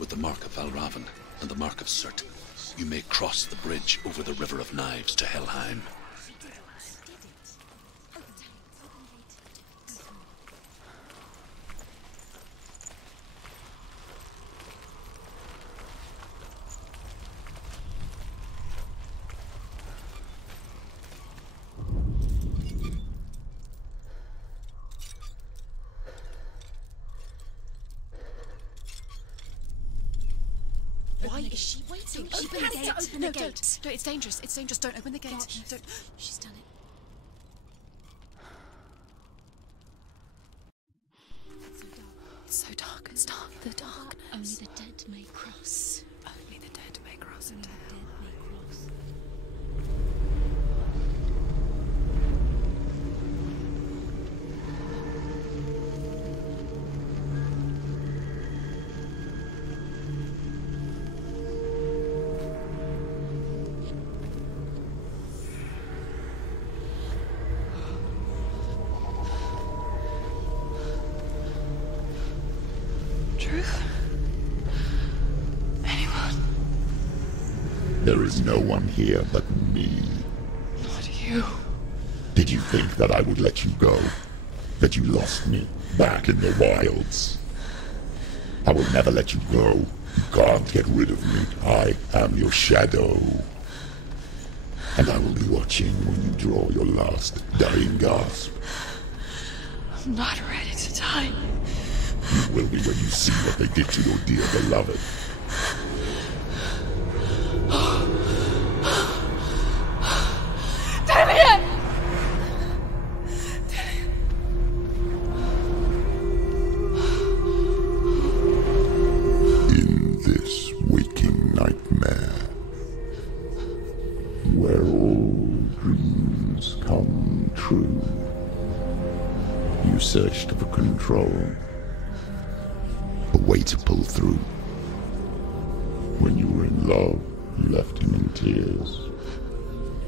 with the mark of Valravan and the mark of Surt, you may cross the bridge over the River of Knives to Helheim. Why is she waiting? Open the gate. Open the gate. No, it's dangerous. It's dangerous. Don't open the gate. Darkness. Don't. She's done it. It's so dark. It's dark. The darkness. Only the dead may cross. Only the dead may cross into Only the hell. dead may cross. Truth? Anyone? There is no one here but me. Not you. Did you think that I would let you go? That you lost me back in the wilds? I will never let you go. You can't get rid of me. I am your shadow. And I will be watching when you draw your last dying gasp. I'm not ready to die. You will be when you see what they did to your dear beloved. Damien! In this waking nightmare, where all dreams come true, you searched for control, a way to pull through. When you were in love, you left him in tears,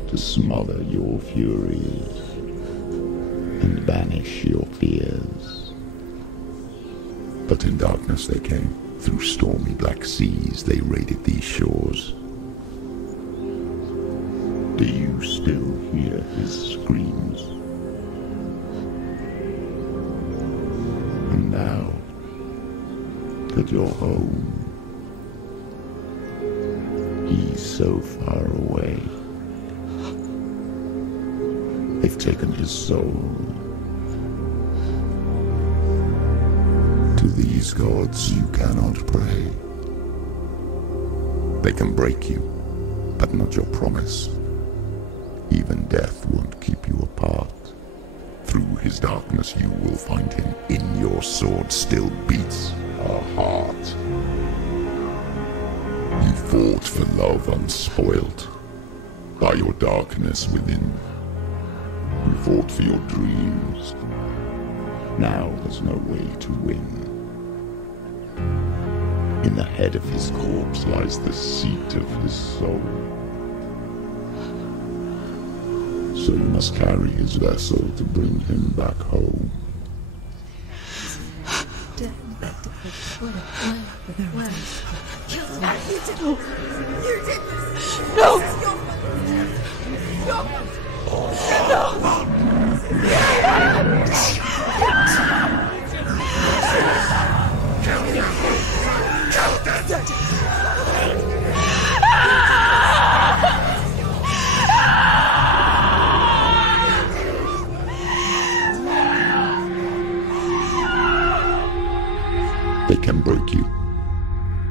to smother your furies and banish your fears. But in darkness they came, through stormy black seas they raided these shores. Do you still hear his screams? And now that you're home, he's so far away. They've taken his soul. To these gods you cannot pray. They can break you, but not your promise. Even death won't keep you apart. Through his darkness you will find him. In your sword still beats a heart. You fought for love unspoilt by your darkness within. You fought for your dreams. Now there's no way to win. In the head of his corpse lies the seat of his soul. So you must carry his vessel to bring him back home. They can break you,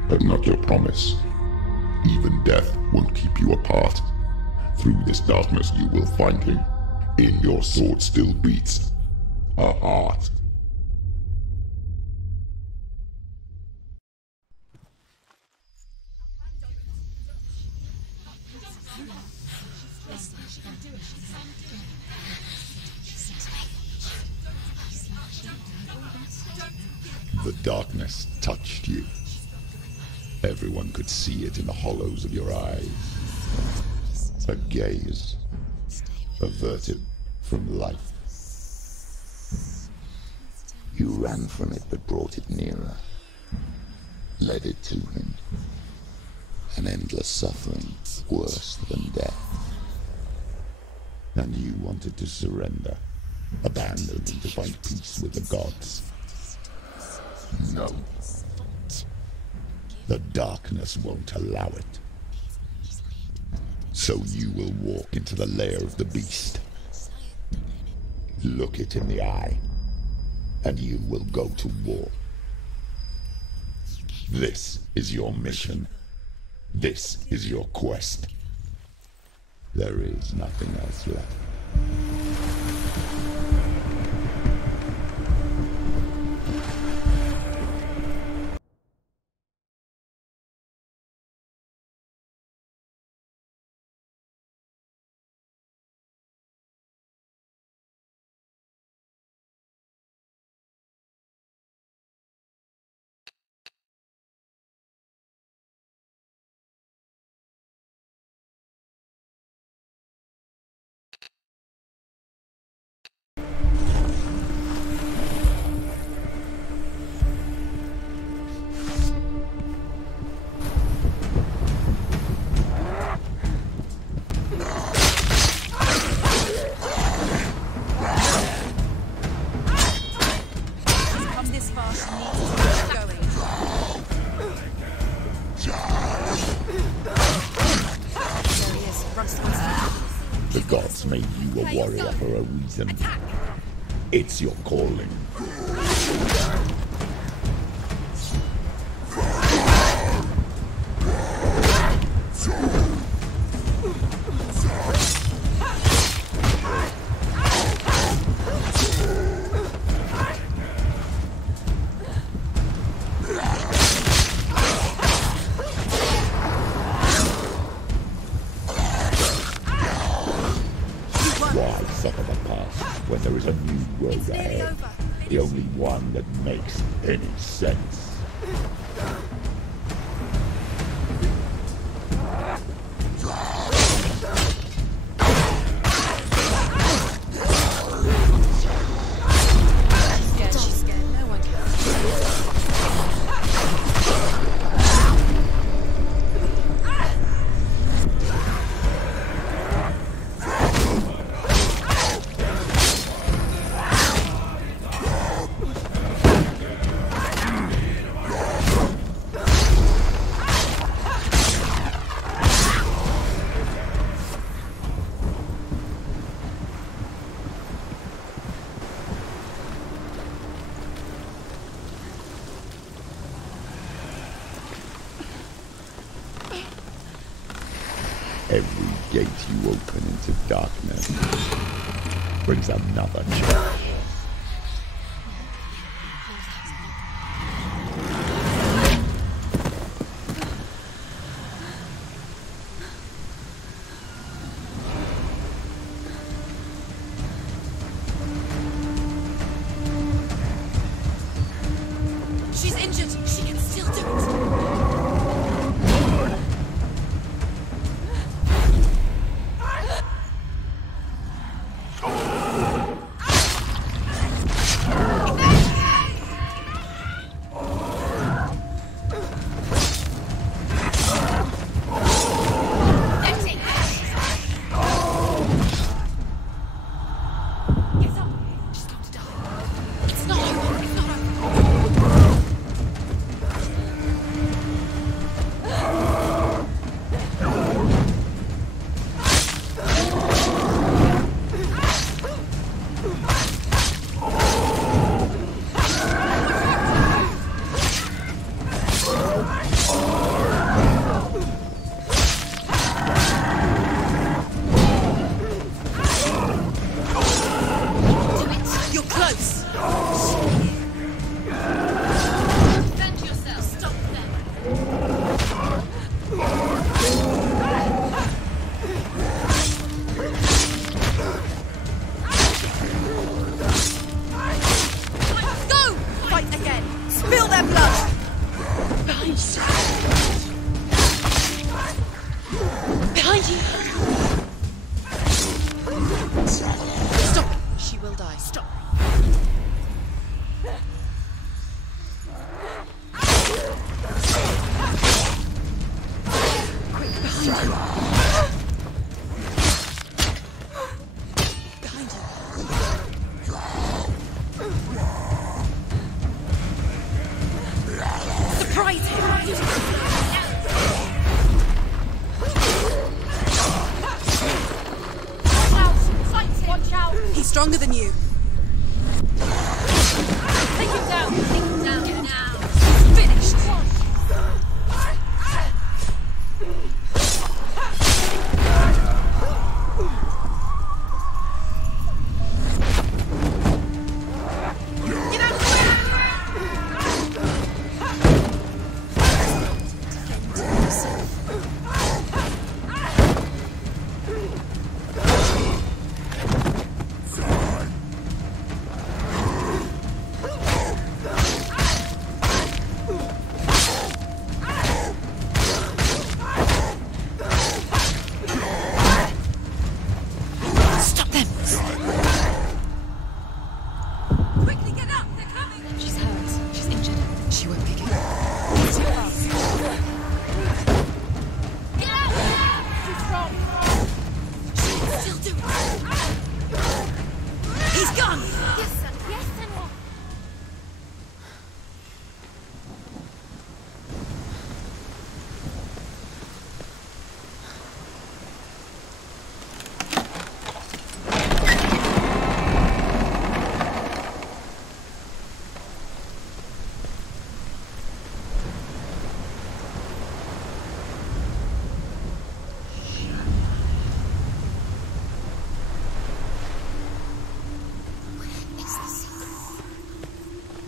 but not your promise. Even death won't keep you apart. Through this darkness you will find him. In your sword still beats a heart. The darkness touched you. Everyone could see it in the hollows of your eyes. A gaze averted from life. You ran from it but brought it nearer. led it to him. An endless suffering, worse than death. And you wanted to surrender, abandon and to find peace with the gods. No. The darkness won't allow it. So you will walk into the lair of the beast. Look it in the eye, and you will go to war. This is your mission. This is your quest. There is nothing else left. The gods made you a warrior for a reason. It's your calling. Why suffer the past when there is a new road ahead? The only one that makes any sense. She's scared. No one cares. Every gate you open into darkness brings another challenge. She's injured. She can still do it. Behind you! Stop! She will die. Stop! Surprise him! Watch out! He's stronger than you. Take him down! Take him down now! Finished!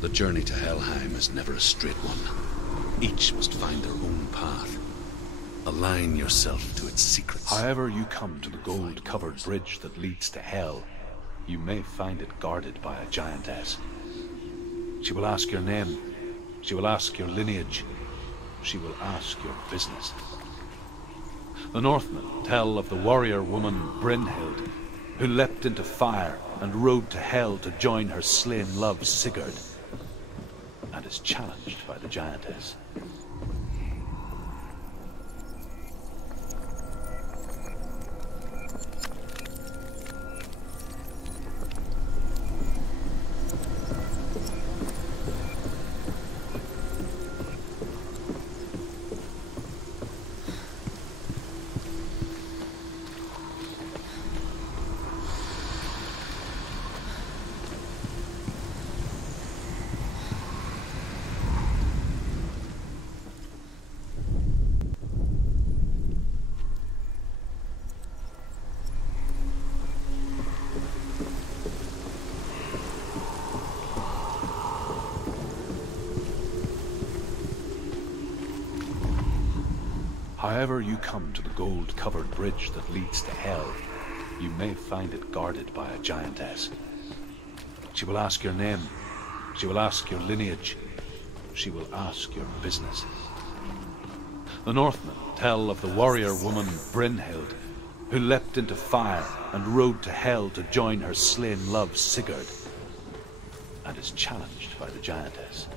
The journey to Helheim is never a straight one. Each must find their own path. Align yourself to its secrets. However you come to the gold-covered bridge that leads to Hell, you may find it guarded by a giantess. She will ask your name. She will ask your lineage. She will ask your business. The Northmen tell of the warrior woman Brynhild, who leapt into fire and rode to Hell to join her slain love Sigurd, and is challenged by the giantess. However you come to the gold-covered bridge that leads to Hell, you may find it guarded by a giantess. She will ask your name. She will ask your lineage. She will ask your business. The Northmen tell of the warrior woman Brynhild, who leapt into fire and rode to Hell to join her slain love Sigurd, and is challenged by the giantess.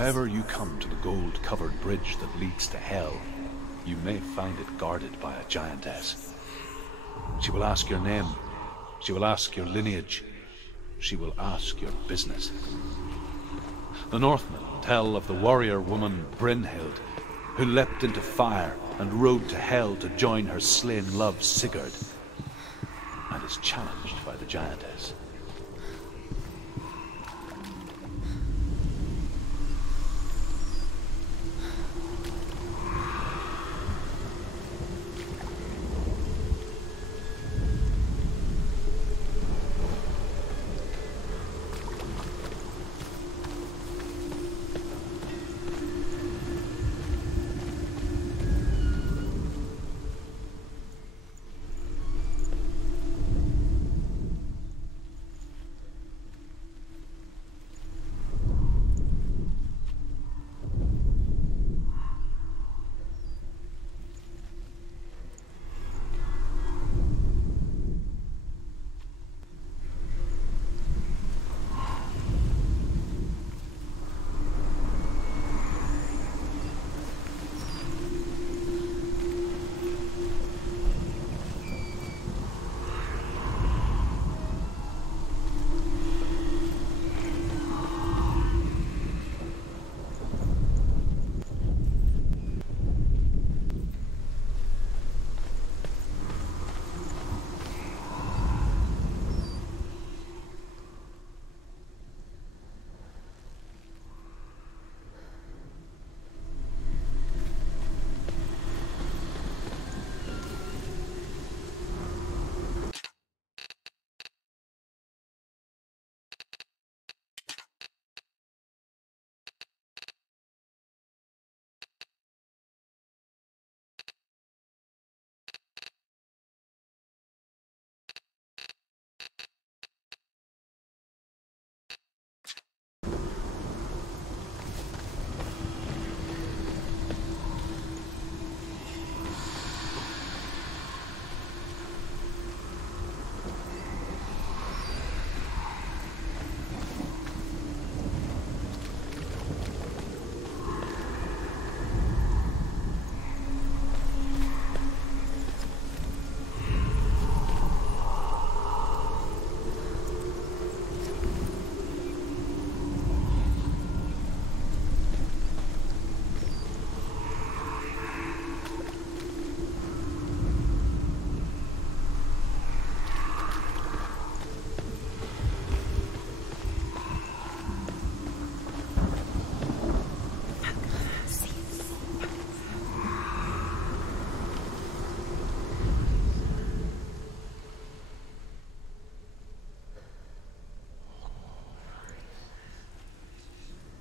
However you come to the gold-covered bridge that leads to Hell, you may find it guarded by a giantess. She will ask your name. She will ask your lineage. She will ask your business. The Northmen tell of the warrior woman Brynhild, who leapt into fire and rode to Hell to join her slain love Sigurd, and is challenged by the giantess.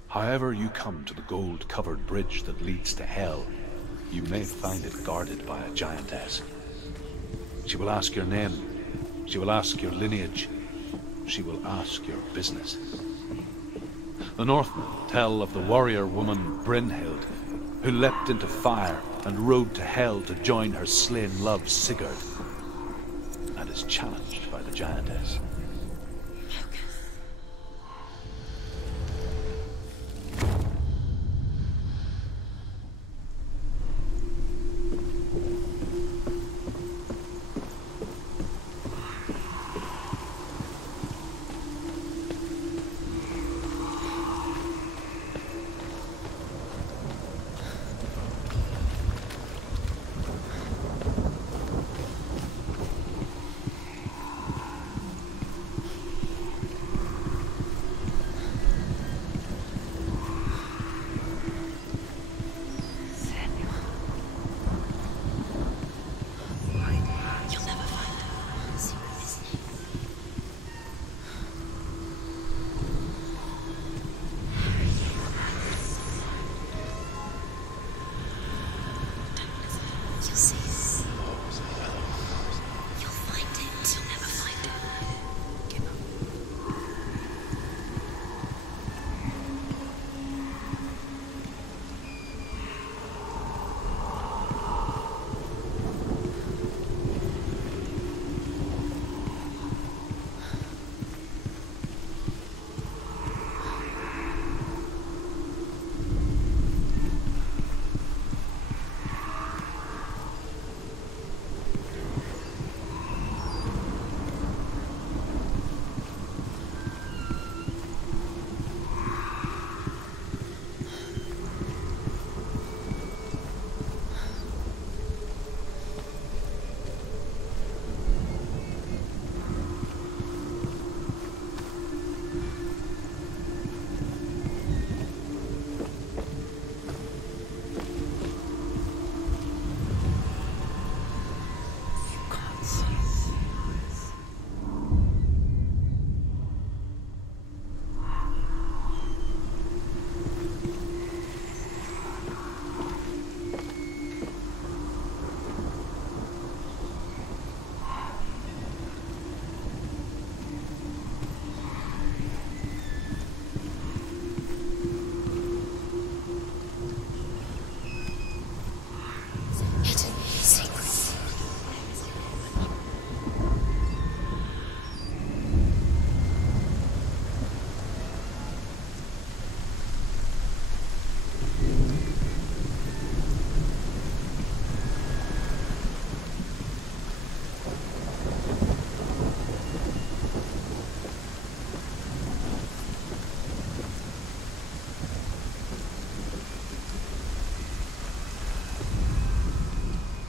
However you come to the gold-covered bridge that leads to Hell, you may find it guarded by a giantess. She will ask your name. She will ask your lineage. She will ask your business. The Northmen tell of the warrior woman Brynhild, who leapt into fire and rode to Hell to join her slain love Sigurd, and is challenged by the giantess.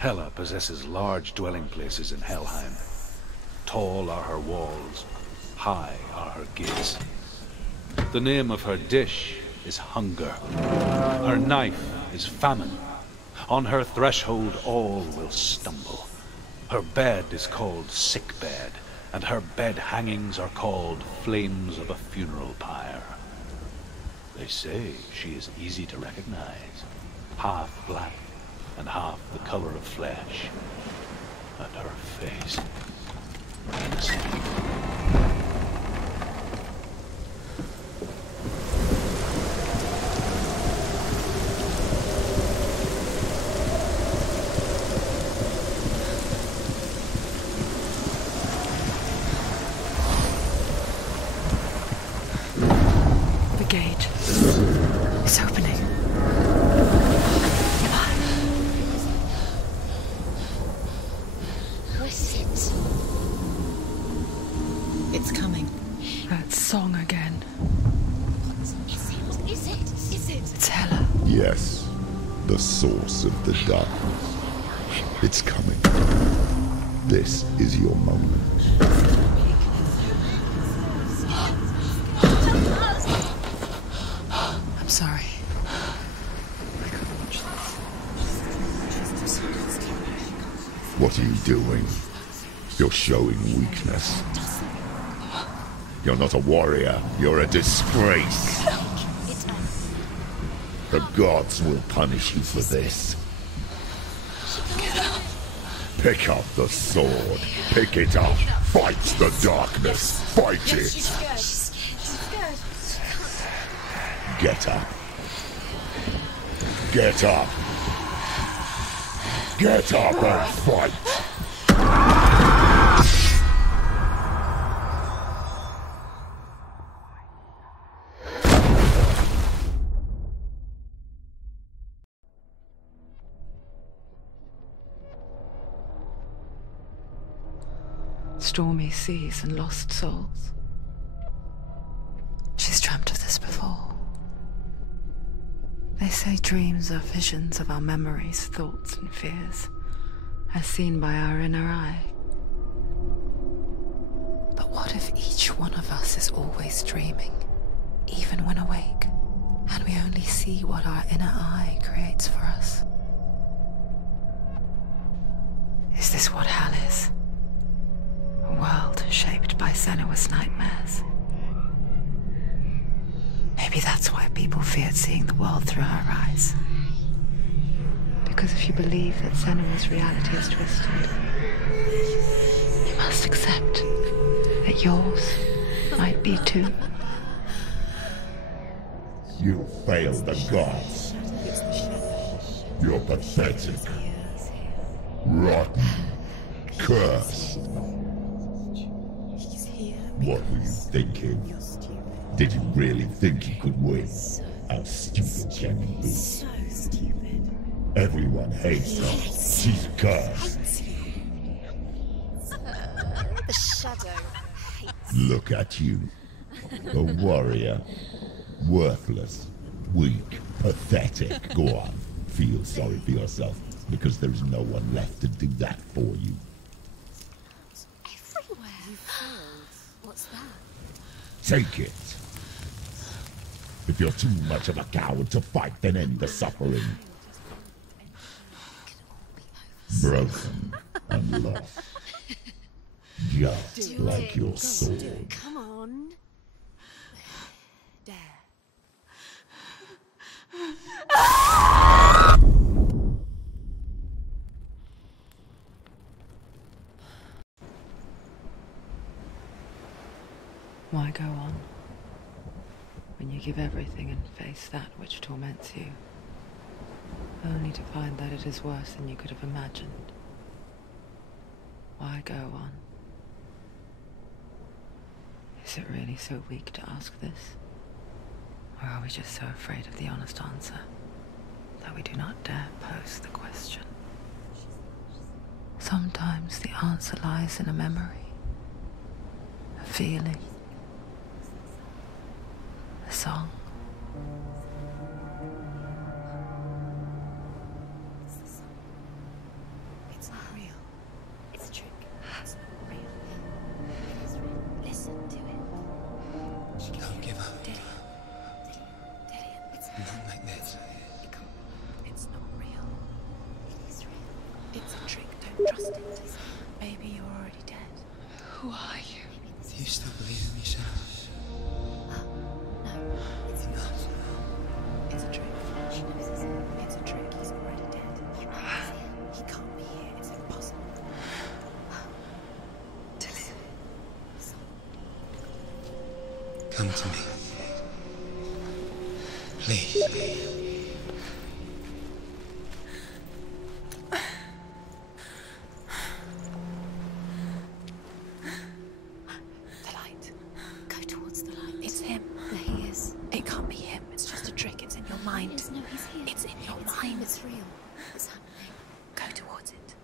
Hela possesses large dwelling places in Helheim. Tall are her walls, high are her gates. The name of her dish is hunger. Her knife is famine. On her threshold all will stumble. Her bed is called sick bed, and her bed hangings are called flames of a funeral pyre. They say she is easy to recognize, half black and half the color of flesh, and her face innocent. Yes, the source of the darkness. It's coming. This is your moment. I'm sorry. What are you doing? You're showing weakness. You're not a warrior. You're a disgrace. The gods will punish you for this. Pick up the sword. Pick it up. Fight the darkness. Fight it. Get up. Get up. Get up and fight. Stormy seas and lost souls. She's dreamt of this before. They say dreams are visions of our memories, thoughts and fears, as seen by our inner eye. But what if each one of us is always dreaming, even when awake, and we only see what our inner eye creates for us? Is this what hell is? A world shaped by Senua's nightmares. Maybe that's why people feared seeing the world through her eyes. Because if you believe that Senua's reality is twisted, you must accept that yours might be too. You failed the gods. You're pathetic. Rotten. Cursed. What were you thinking? Did you really think you could win? How stupid can you be? So stupid. Everyone hates her. She's cursed. The shadow hates. Look at you. A warrior. Worthless. Weak. Pathetic. Go on. Feel sorry for yourself, because there is no one left to do that for you. Everywhere. You failed. What's that? Take it. If you're too much of a coward to fight, then end the suffering. Broken and lost. Just like your sword. Come on. Dare. Why go on when you give everything and face that which torments you, only to find that it is worse than you could have imagined? Why go on? Is it really so weak to ask this? Or are we just so afraid of the honest answer that we do not dare pose the question? Sometimes the answer lies in a memory, a feeling, a song. Trust it. Maybe you're already dead. Who are you? Do you still believe in me, Sam? No, it's not. It's a trick. She knows it's him. It's a trick. He's already dead. You know he's here. He can't be here. It's impossible. Tilly. Come to me. Please. The light. Go towards the light. It's him. There he is. It can't be him. It's just a trick. It's in your mind. Yes, no, he's here. It's in your It's mind. him, it's real. It's happening. Go towards it.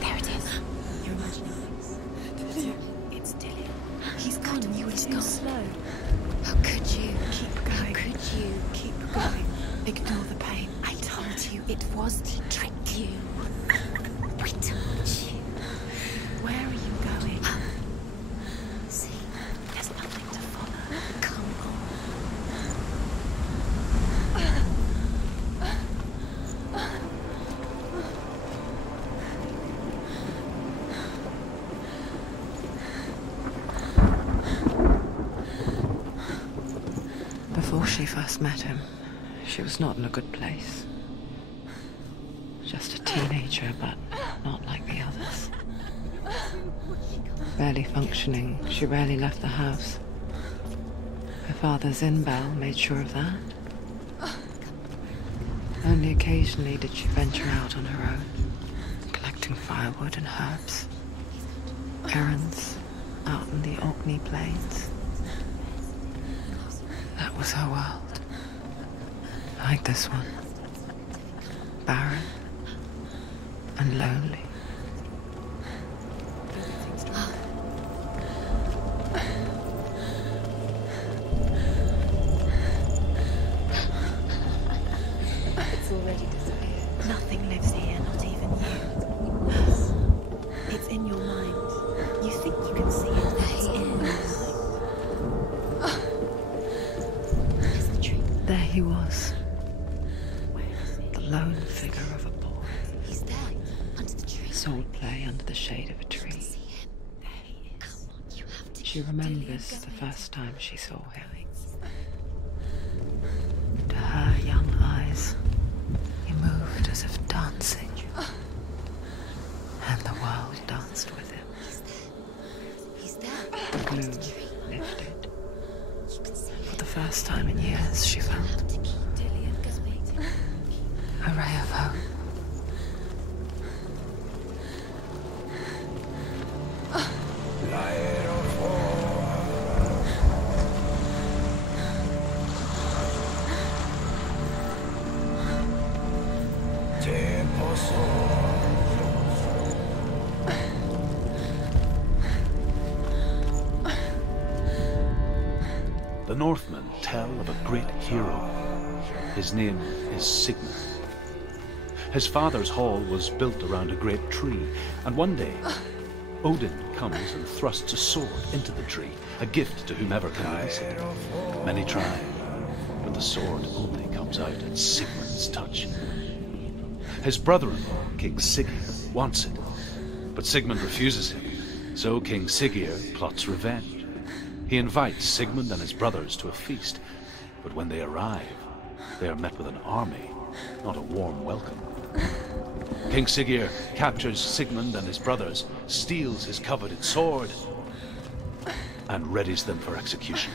There it is. You're imagining things. It's Dillian. He's gone. You were too slow. How could you? Keep going. How could you? Keep going. Ignore the pain. I told you it was to trick you. I told you. Where are you going? See, There's nothing to follow. come on. Before she first met him, she was not in a good place. Just a teenager, but not like the others. Barely functioning, she rarely left the house. Her father's in-bell made sure of that. Only occasionally did she venture out on her own, collecting firewood and herbs. Errands out in the Orkney Plains. That was her world. Like this one. Barren and lonely. It's already disappeared. Nothing lives here, not even you. It's in your mind. You think you can see it. It's in your mind. That's the tree. There he was. The lone figure of a boy. He's there, under the tree. Sword play under the shade of a tree. See him. There he is. Come on, you have to. She remembers the first time she saw him. To her young eyes, he moved as if dancing. And the world danced with him. He's there. The gloom Under the tree. lifted. You can see For him. the first time in years, she felt Have to keep Dillian going. a ray of hope. The Northmen tell of a great hero. His name is Sigmund. His father's hall was built around a great tree, and one day Odin comes and thrusts a sword into the tree, a gift to whomever can release it. Many try, but the sword only comes out at Sigmund's touch. His brother-in-law, King Siggeir, wants it, but Sigmund refuses him, so King Siggeir plots revenge. He invites Sigmund and his brothers to a feast, but when they arrive, they are met with an army, not a warm welcome. King Siggeir captures Sigmund and his brothers, steals his coveted sword, and readies them for execution.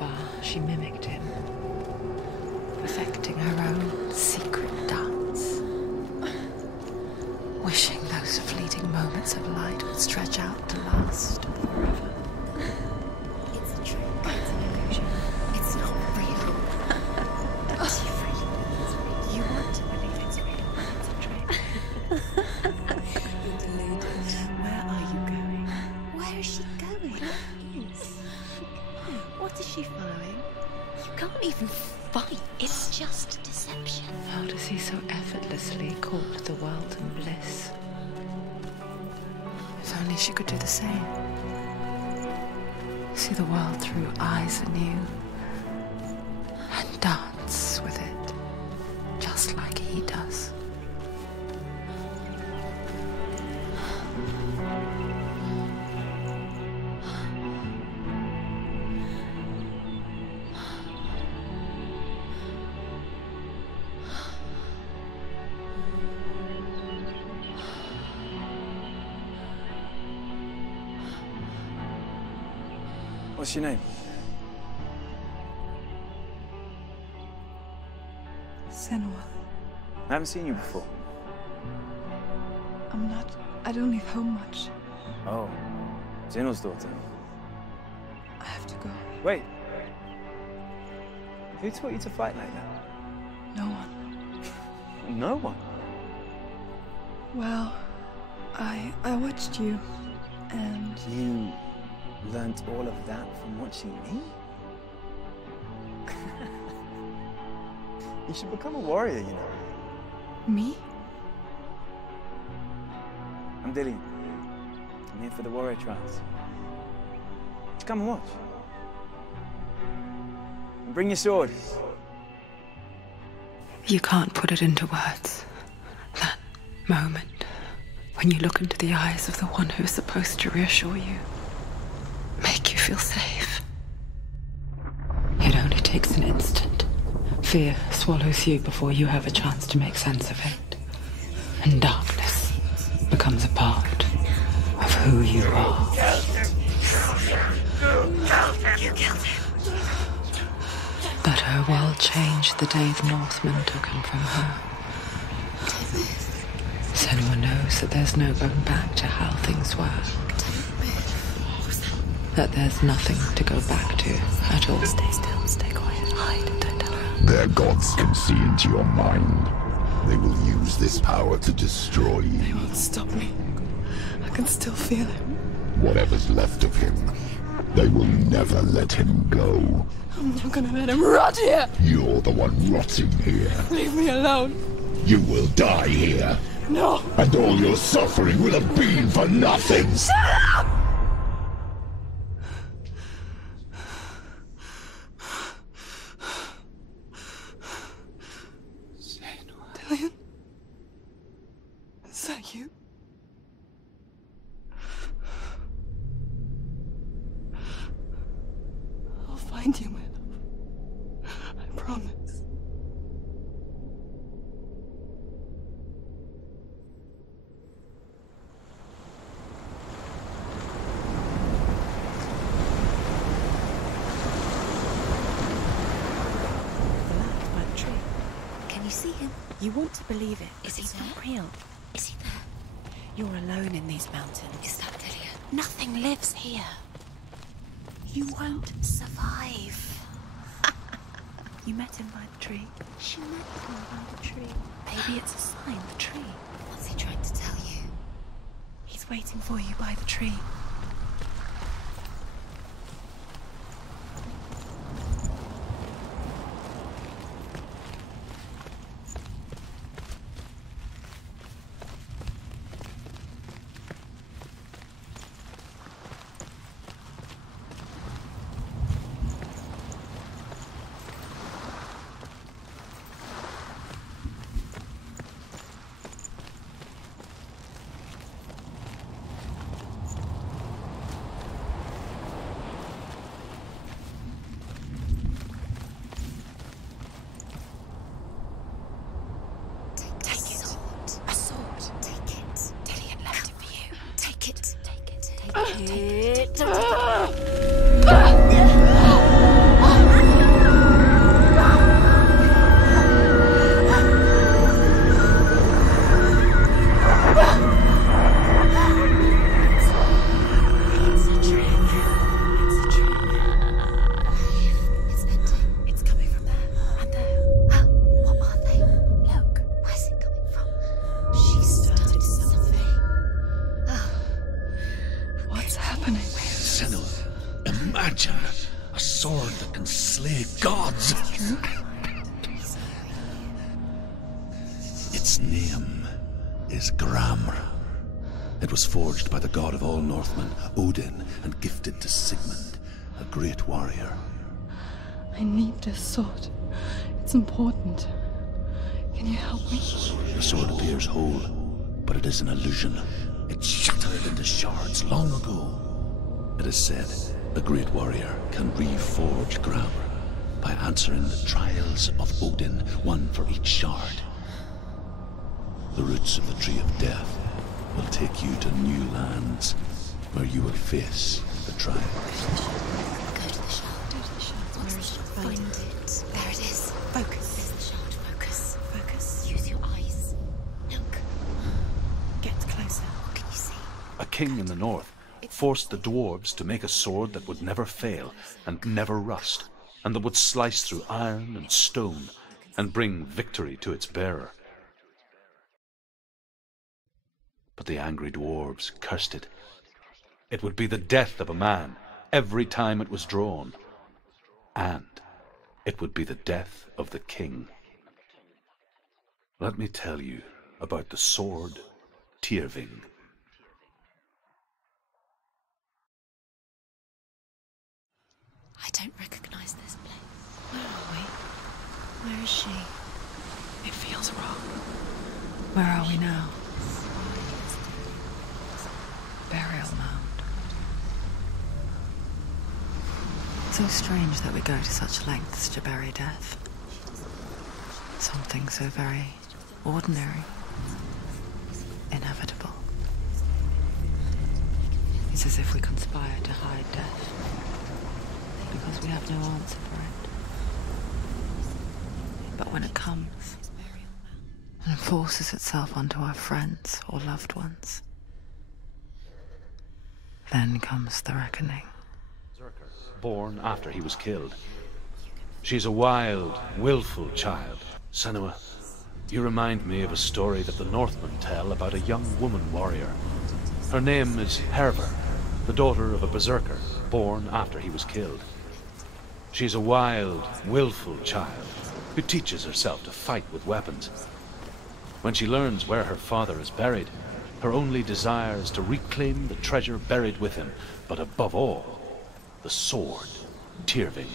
afar, she mimicked him, perfecting her own secret dance, wishing those fleeting moments of light would stretch out to last forever. It's a trick. It's an illusion. It's not real. Don't you really? You want to believe it's real, but it's a trick. You're deluded. Where are you going? Where is she going? What is she following? You can't even fight. It's just deception. How does he so effortlessly court the world and bliss? If only she could do the same. See the world through eyes anew and dance with it, just like he does. What's your name? Senua. I haven't seen you before. I don't leave home much. Oh, Zenua's daughter. I have to go. Wait. Who taught you to fight like that? No one. No one. Well, I watched you, and You learnt all of that from watching me? You should become a warrior, you know. me? I'm Dillian. I'm here for the warrior trials. Just come and watch. And bring your sword. You can't put it into words. That moment when you look into the eyes of the one who's supposed to reassure you, make you feel safe. It only takes an instant. Fear swallows you before you have a chance to make sense of it. And darkness becomes a part of who you are. You killed him. But her world changed the day the Northmen took him from her. Senua knows that there's no going back to how things were. That there's nothing to go back to at all. Stay still, stay quiet, hide, don't tell her. Their gods can see into your mind. They will use this power to destroy They you. won't stop me. I can still feel him. Whatever's left of him, they will never let him go. I'm not gonna let him rot here. You're the one rotting here. Leave me alone. You will die here. No. And all your suffering will have been for nothing. Shut up! Dillian? Is that you? I'll find you, my love. I promise. By the tree. Can you see him? You want to believe it. Is he not real? Is he there? You're alone in these mountains. Is that Dillian? Nothing lives here. You won't survive. You met him by the tree. She met him by the tree. Maybe it's a sign, the tree. What's he trying to tell you? He's waiting for you by the tree. Take it. Senua, imagine a sword that can slay gods. Its name is Gramr. It was forged by the god of all Northmen, Odin, and gifted to Sigmund, a great warrior. I need this sword. It's important. Can you help me? The sword appears whole, but it is an illusion. It shattered into shards long ago. It is said a great warrior can reforge Gramr by answering the trials of Odin, one for each shard. The roots of the Tree of Death will take you to new lands where you will face the trials. Go to the shard. What's the shard? Find it. There it is. Focus. There's the shard. Focus. Focus. Use your eyes. Look. Get closer. What can you see? A king in the north forced the dwarves to make a sword that would never fail and never rust, and that would slice through iron and stone and bring victory to its bearer. But the angry dwarves cursed it. It would be the death of a man every time it was drawn. And it would be the death of the king. Let me tell you about the sword Tyrving. I don't recognize this place. Where are we? Where is she? It feels wrong. Where are we now? Burial mound. So strange that we go to such lengths to bury death. Something so very ordinary, inevitable. It's as if we conspire to hide death, because we have no answer for it. But when it comes and forces itself onto our friends or loved ones, then comes the reckoning. Born after he was killed. She's a wild, willful child. Senua, you remind me of a story that the Northmen tell about a young woman warrior. Her name is Hervor, the daughter of a berserker, born after he was killed. She's a wild, willful child who teaches herself to fight with weapons. When she learns where her father is buried, her only desire is to reclaim the treasure buried with him, but above all, the sword, Tyrving.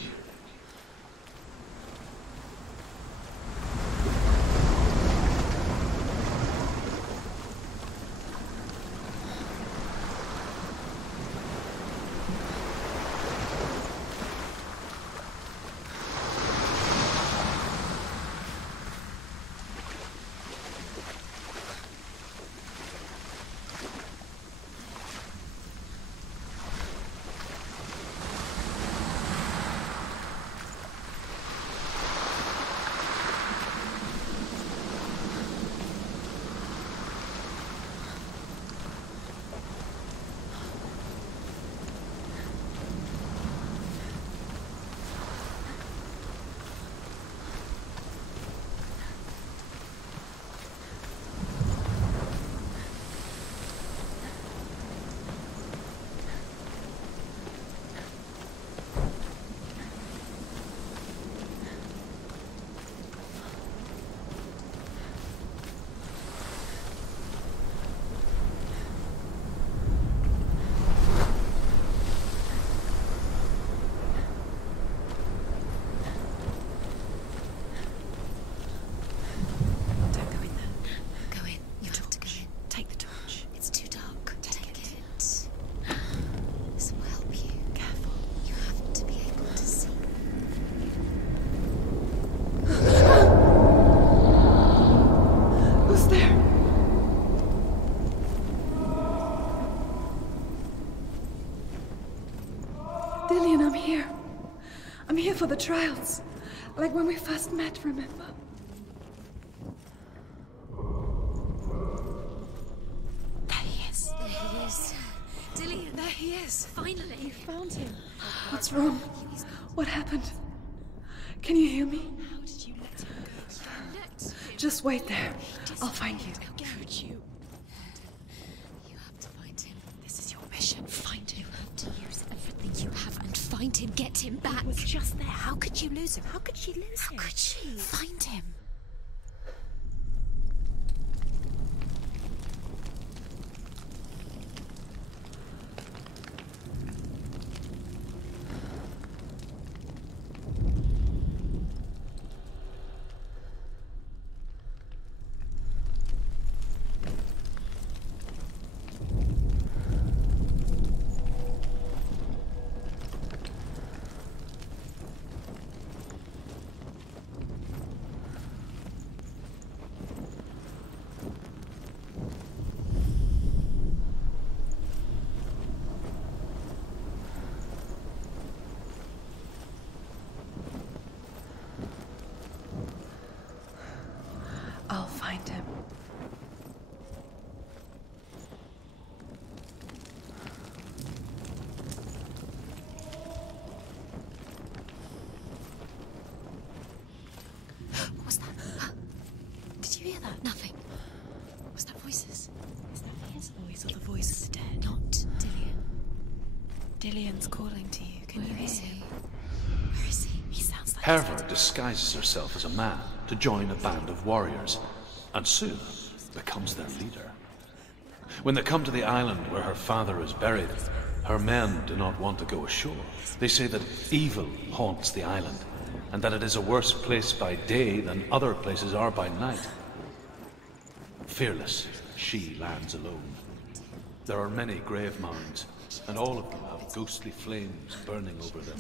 For the trials, like when we first met, remember? There he is. There he is. Dillian, there he is. Finally. You found him. What's wrong? What happened? Can you hear me? How did you let him go? Just wait there. I'll find you. Could you? You have to find him. This is your mission. Find him. You have to use every get him back. He was just there. How could you lose him? How could she lose him? How could she? Find him. I'll find him. What was that? Did you hear that? Nothing. Was that voices? Is that his voice or the voice of the dead? Not Dillian. Dillian's calling to you. Can you hear him? Where is he? He sounds like... Herva disguises herself as a man to join a band of warriors, and soon becomes their leader. When they come to the island where her father is buried, her men do not want to go ashore. They say that evil haunts the island, and that it is a worse place by day than other places are by night. Fearless, she lands alone. There are many grave mounds, and all of them have ghostly flames burning over them.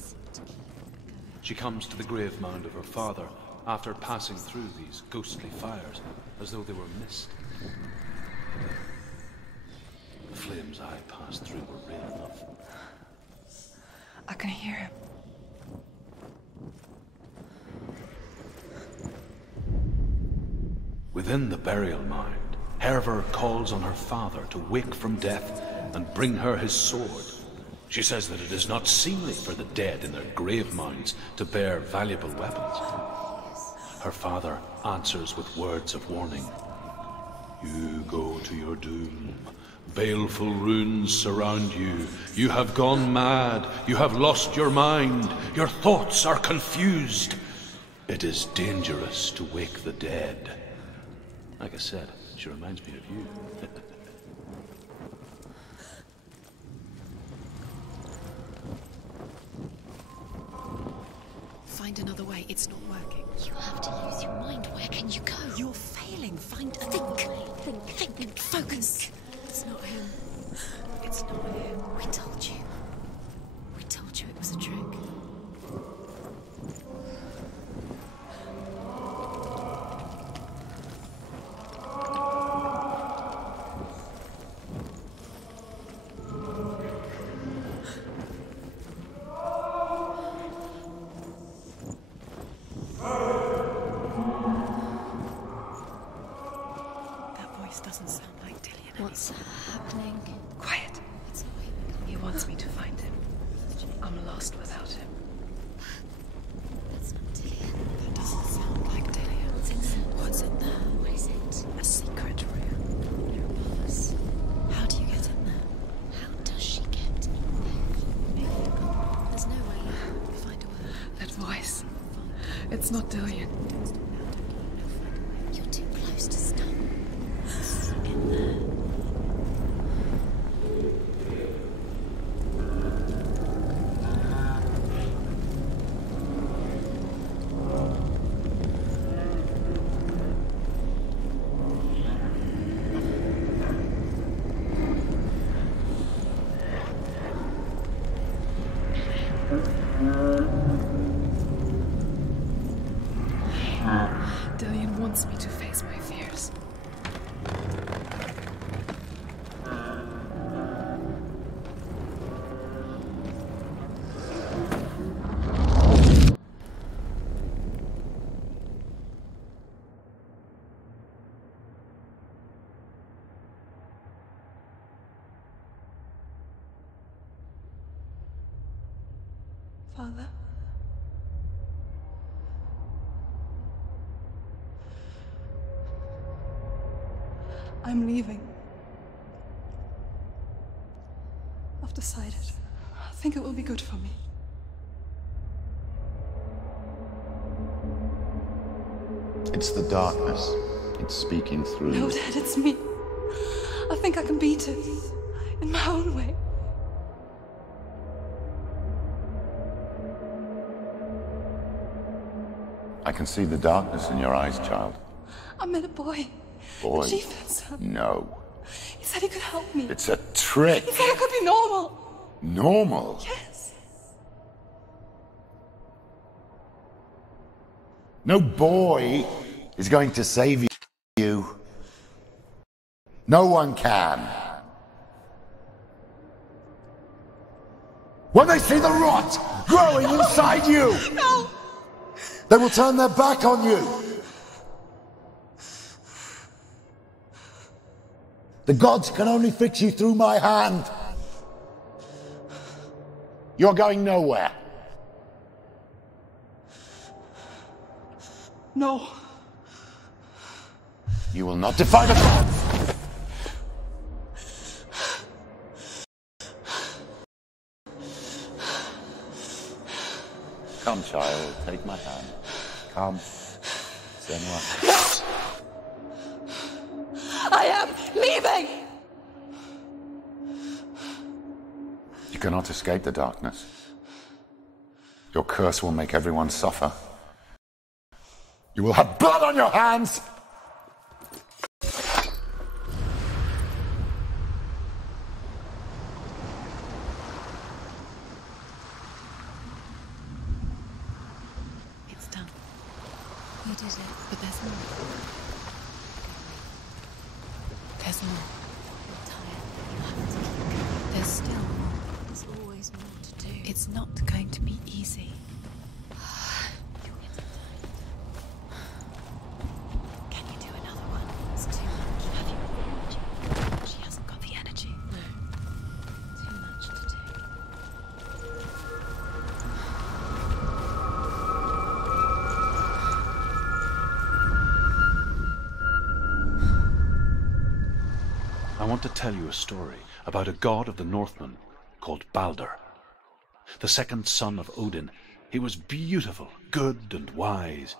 She comes to the grave mound of her father after passing through these ghostly fires, as though they were mist. The flames I passed through were real enough. I can hear him. Within the burial mound, Herva calls on her father to wake from death and bring her his sword. She says that it is not seemly for the dead in their grave mounds to bear valuable weapons. Her father answers with words of warning. You go to your doom. Baleful runes surround you. You have gone mad. You have lost your mind. Your thoughts are confused. It is dangerous to wake the dead. Like I said, she reminds me of you. Find another way. It's not working. You have to use your mind. Where can you go? You're failing. Find a think. Focus. It's not him. It's not him. We told you. We told you it was a trick. Doesn't sound like Dillian. What's happening? Quiet. It's not him. He wants me to find him. I'm lost without him. That's not Dillian. That doesn't sound like Dillian. What's in there? What's in there? What is it? A secret room. You're above us. How do you get in there? How does she get in there? There's no way. Find a way. That voice. It's not Dillian. You're too close to stop. In there. Dillian wants me to face my fears. Father? I'm leaving. I've decided. I think it will be good for me. It's the darkness. It's speaking through No, you. Dad, it's me. I think I can beat it. In my own way. I can see the darkness in your eyes, child. I met a boy. Boy. The chief had some. No. He said he could help me. It's a trick. He said I could be normal. Normal? Yes. No boy is going to save you. No one can. When they see the rot growing inside you, No! they will turn their back on you. The gods can only fix you through my hand. You're going nowhere. No. You will not defy the gods. Come, child, take my hand. Come, Senua. I am leaving! You cannot escape the darkness. Your curse will make everyone suffer. You will have blood on your hands! It's done. You did it, but there's more. There's more. You're tired. You have to keep going. There's still more. There's always more to do. It's not going to be easy. You'll get it. Can you do another one? It's too much. Have you got the energy? She hasn't got the energy. No. Too much to take. I want to tell you a story about a god of the Northmen called Balder. The second son of Odin. He was beautiful, good and wise.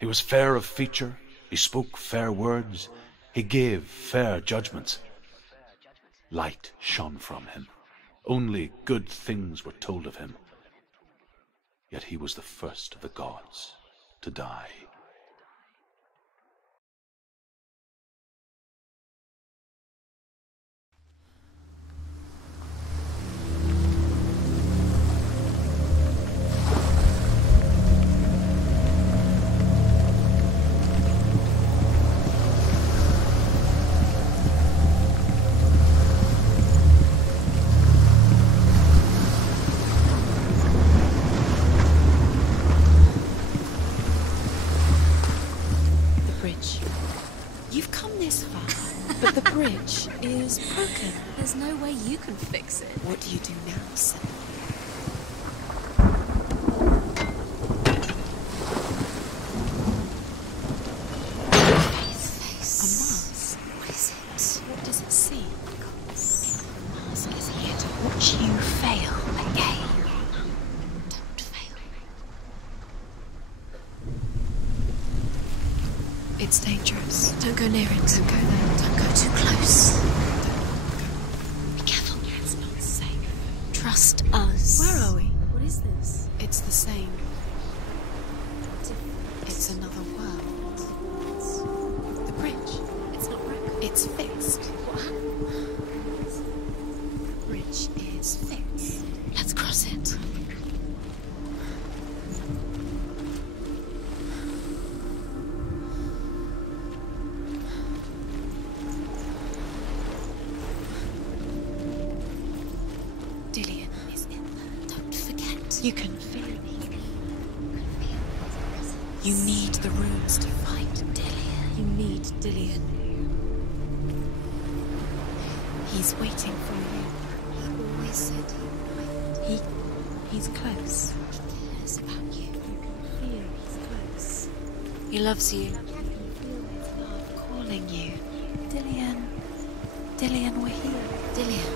He was fair of feature, he spoke fair words, he gave fair judgments. Light shone from him. Only good things were told of him. Yet he was the first of the gods to die. You've come this far, but the bridge is broken. There's no way you can fix it. What do you do now, Sam? A mask. What is it? What does it see? Because the mask is here to watch you fail again. Don't fail. It's dangerous. Don't go near it. Don't go there. Don't go too close. Be careful. It's not safe. Trust us. Where are we? What is this? It's the same. It's another world. The bridge. It's not broken. It's fixed. What happened? The bridge is fixed. Let's cross it. Dillion is in there. Don't forget. You can feel it. You need the runes to fight Dillion. You need Dillion. He's waiting for you. He always said he's close. He cares about you. You can feel he's close. He loves you. You can feel his love calling you. Dillion. Dillion, we're here. Dillion.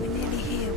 We're nearly here.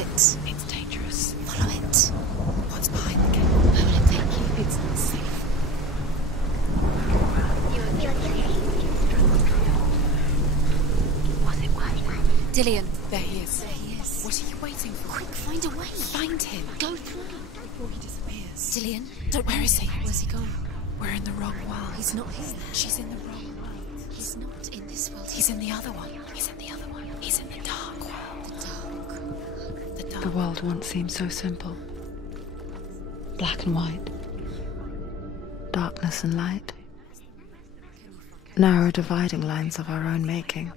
it. It's dangerous. Follow it. What's behind the gate? Where will it take you? It's not safe. Was it worth? Dillian, there he is. There he is. What are you waiting for? Quick, find a way. Find him. Go through before he disappears. Dillian, don't. Where is he? Where's he gone? We're in the wrong world. He's not here. She's in the wrong world. He's not in this world. He's in the other one. He's in the other one. He's in the dark world. The dark. The dark. The world once seemed so simple. Black and white. Darkness and light. Narrow dividing lines of our own making.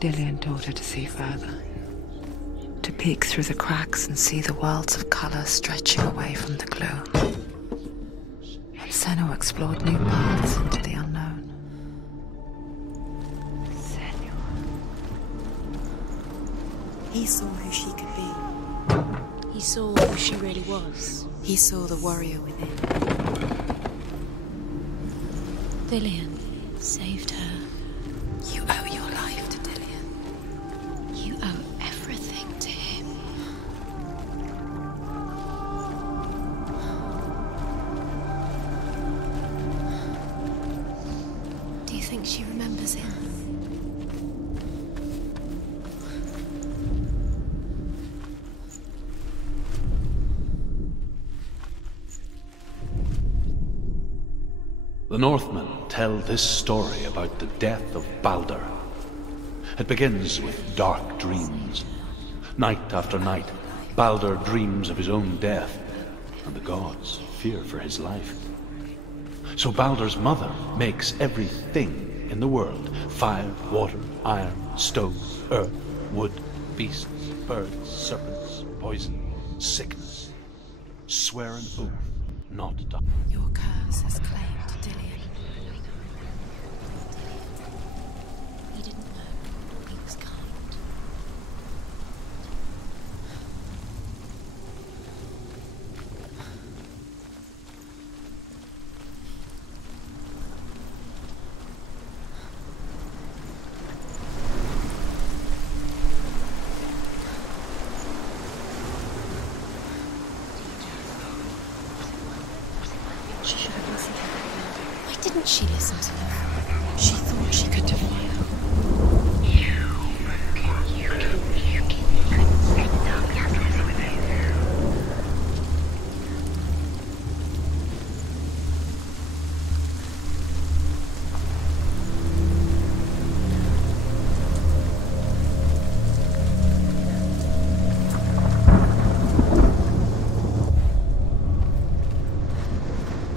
Dillian taught her to see further. To peek through the cracks and see the worlds of colour stretching away from the gloom. And Senua explored new paths into the unknown. Senua. He saw who she could be. He saw who she really was. He saw the warrior within. Dillian saved her. You owe your life to Dillian. You owe everything to him. Do you think she remembers him? The Northmen tell this story about the death of Baldur. It begins with dark dreams. Night after night, Baldur dreams of his own death, and the gods fear for his life. So Baldur's mother makes everything in the world: fire, water, iron, stone, earth, wood, beasts, birds, serpents, poison, sickness. Swear an oath not to. Your curse has claimed Dillian. He didn't know. He was kind. She should have listened to her. Why didn't she listen to her? She thought she could defy her.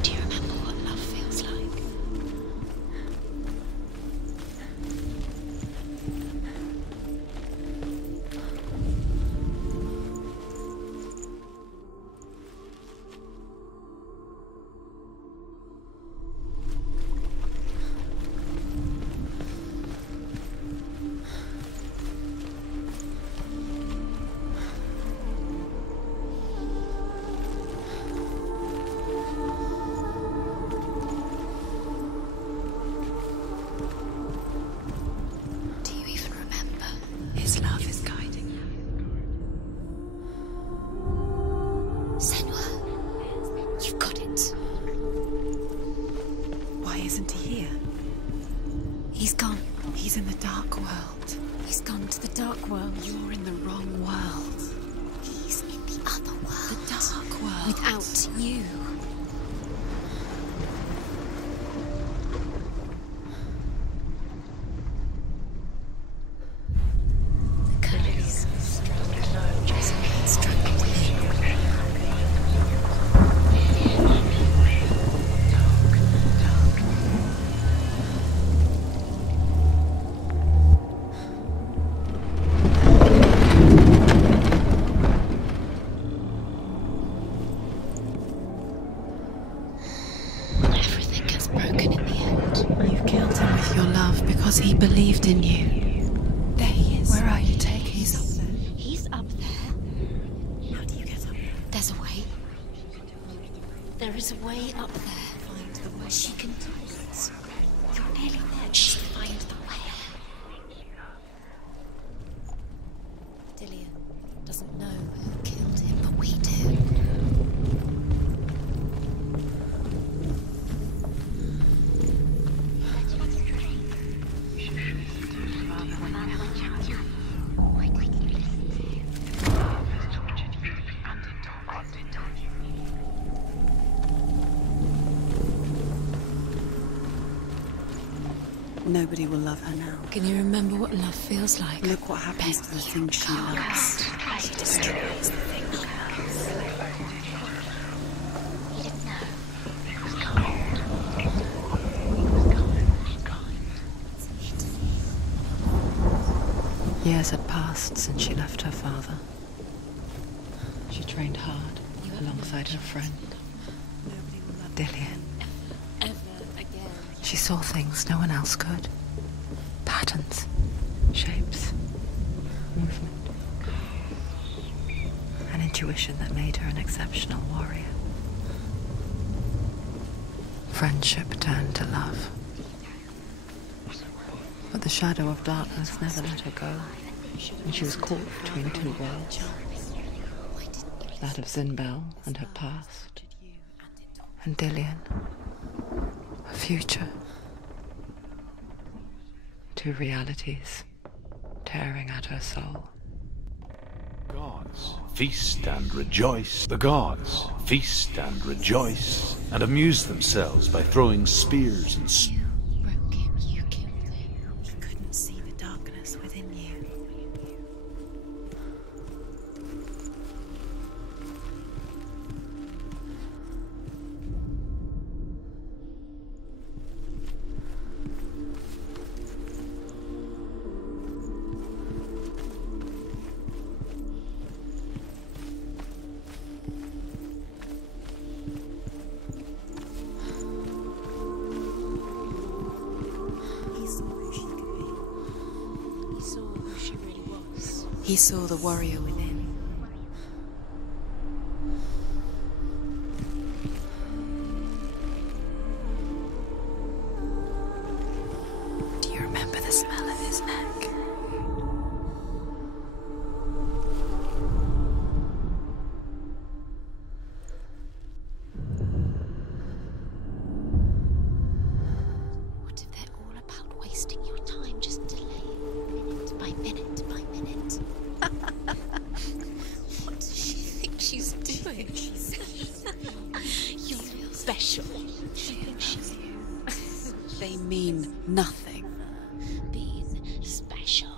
Do you remember what love feels like? Do you even remember? His love is guiding you. Senua, you've got it. Why isn't he here? He's gone. He's in the dark world. He's gone to the dark world. You're in the wrong world. He's in the other world. The dark world. Without you. The curse struck him. Everything gets broken in the end. You've killed him with your love because he believed in you. There he is. Where are you taking? He's up there. He's up there. How do you get up there? There's a way. There is a way up there. Find the way. She can do it. You're nearly there. Just find the way. Dillian. Nobody will love her now. Can you remember what love feels like? Look what happens to the things she loves. She destroys the things she loves. Years had passed since she left her father. She trained hard alongside her friend, Dillian. She saw things no one else could. Patterns, shapes, movement. An intuition that made her an exceptional warrior. Friendship turned to love. But the shadow of darkness never let her go, and she was caught between two worlds. That of Zinbel and her past, and Dillian, her future. Two realities tearing at her soul. Gods, feast and rejoice. The gods feast and rejoice, and amuse themselves by throwing spears and Broke him, you killed him. He couldn't see the darkness within you. He saw the warrior within. Do you remember the smell of his neck? What if they're all about wasting your time, just delaying minute by minute by minute? What does she think she's doing? You're special. She thinks she's you. They mean nothing. Being special.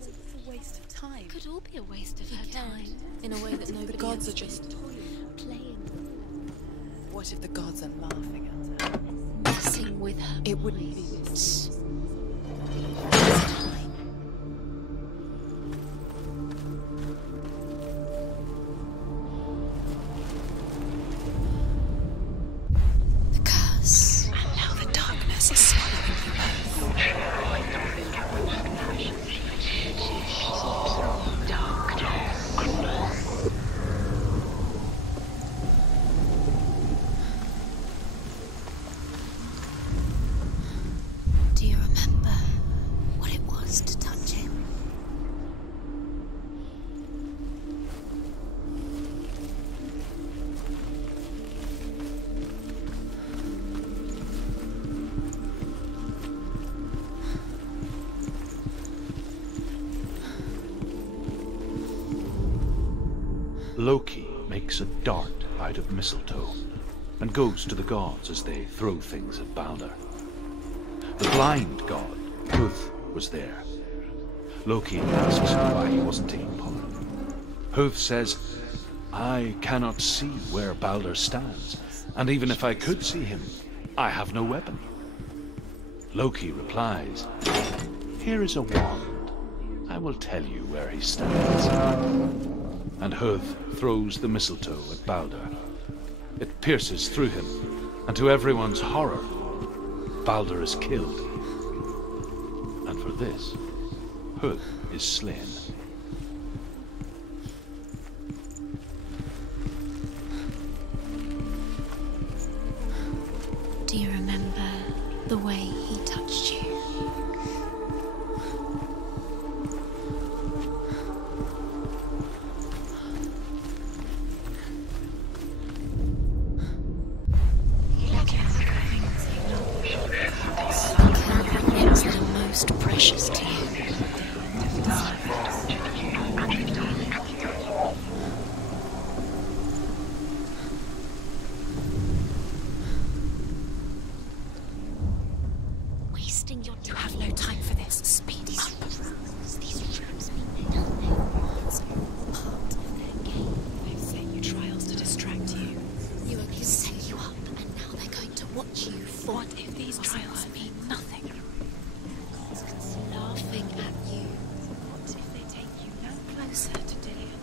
It's a waste of time. It could all be a waste of her time. In a way that nobody. The gods are just playing. What if the gods are laughing at her? Messing with her. It wouldn't be this. Do you remember what it was to touch him? Loki makes a dart out of mistletoe and goes to the gods as they throw things at Balder. The blind god, Huth, was there. Loki asks him why he wasn't taking part. Huth says, "I cannot see where Balder stands, and even if I could see him, I have no weapon." Loki replies, "Here is a wand. I will tell you where he stands." And Huth throws the mistletoe at Balder. It pierces through him, and to everyone's horror, Balder is killed. And for this, Huth is slain. Do you remember the way he touched you? What's the most precious to you? We wasting your time. You have no time for this. Speed up. These rooms mean nothing. It's part of their game. They've set you trials to distract you. They've set you up, and now they're going to watch you fall. What if these trials mean nothing? Laughing at you. What if they take you no closer to Dillian?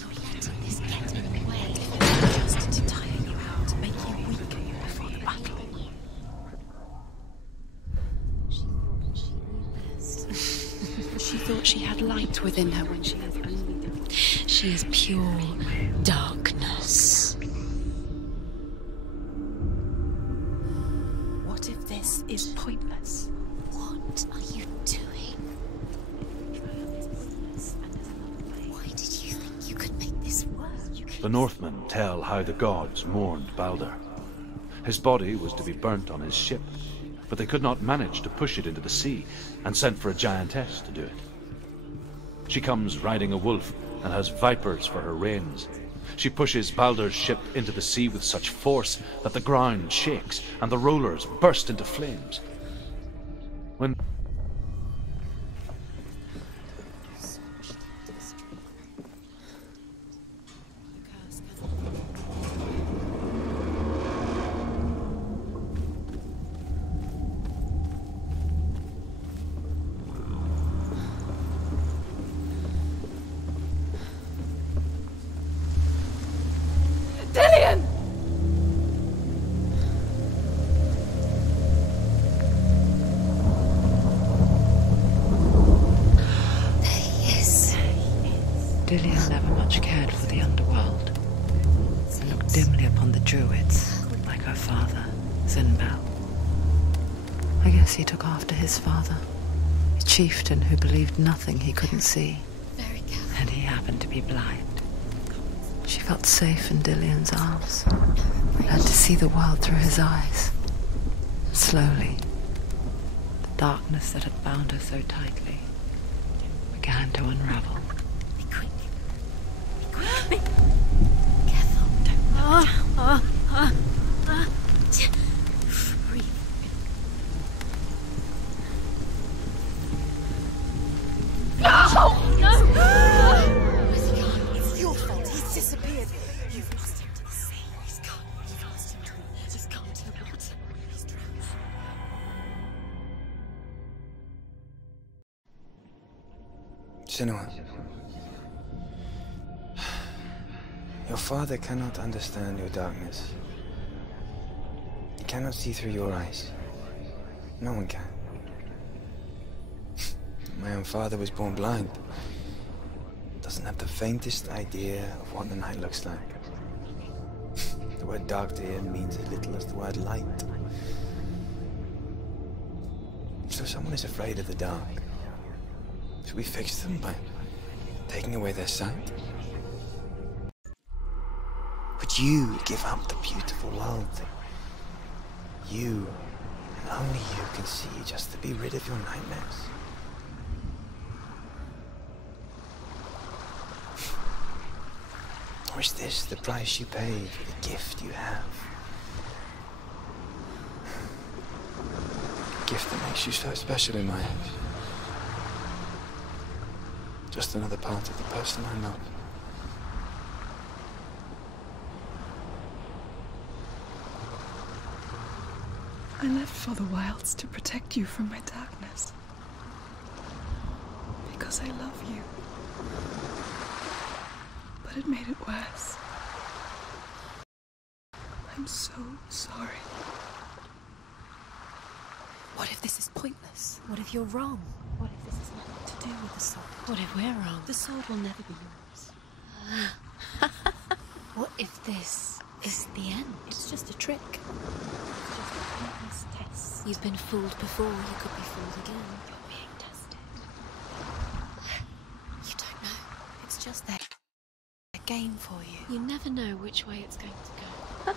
You're letting this get in the way. Just to tire you out, to make you weak before the battle. She thought she had light within her when she has only dark. She is pure darkness. What if this is pointless? What are you doing? Why did you think you could make this work? The Northmen tell how the gods mourned Balder. His body was to be burnt on his ship, but they could not manage to push it into the sea, and sent for a giantess to do it. She comes riding a wolf and has vipers for her reins. She pushes Balder's ship into the sea with such force that the ground shakes and the rollers burst into flames. When Dillian! Dillian never much cared for the underworld, and looked dimly upon the druids, like her father, Zinbel. I guess he took after his father, a chieftain who believed nothing he couldn't see, and he happened to be blind. She felt safe in Dillian's arms, and to see the world through his eyes. Slowly, the darkness that had bound her so tightly began to unravel. Careful, don't breathe. Where's he gone? It's your fault. He's disappeared. You've lost him to the sea. He's gone. You've lost him to the water. He's gone to the water. He's drowned. Senua. Your father cannot understand your darkness. He cannot see through your eyes. No one can. My own father was born blind. Doesn't have the faintest idea of what the night looks like. The word dark to him means as little as the word light. So someone is afraid of the dark. Should we fix them by taking away their sight? Would you give up the beautiful world that you, and only you, can see just to be rid of your nightmares? Or is this the price you pay for the gift you have? A gift that makes you so special in my eyes. Just another part of the person I love. I left for the wilds to protect you from my darkness. Because I love you. But it made it worse. I'm so sorry. What if this is pointless? What if you're wrong? What if this has nothing to do with the sword? What if we're wrong? The sword will never be yours. What if this is the end? It's just a trick. It's just a pointless test. You've been fooled before, you could be fooled again. You're being tested. You don't know. It's just a game for you. You never know which way it's going to go.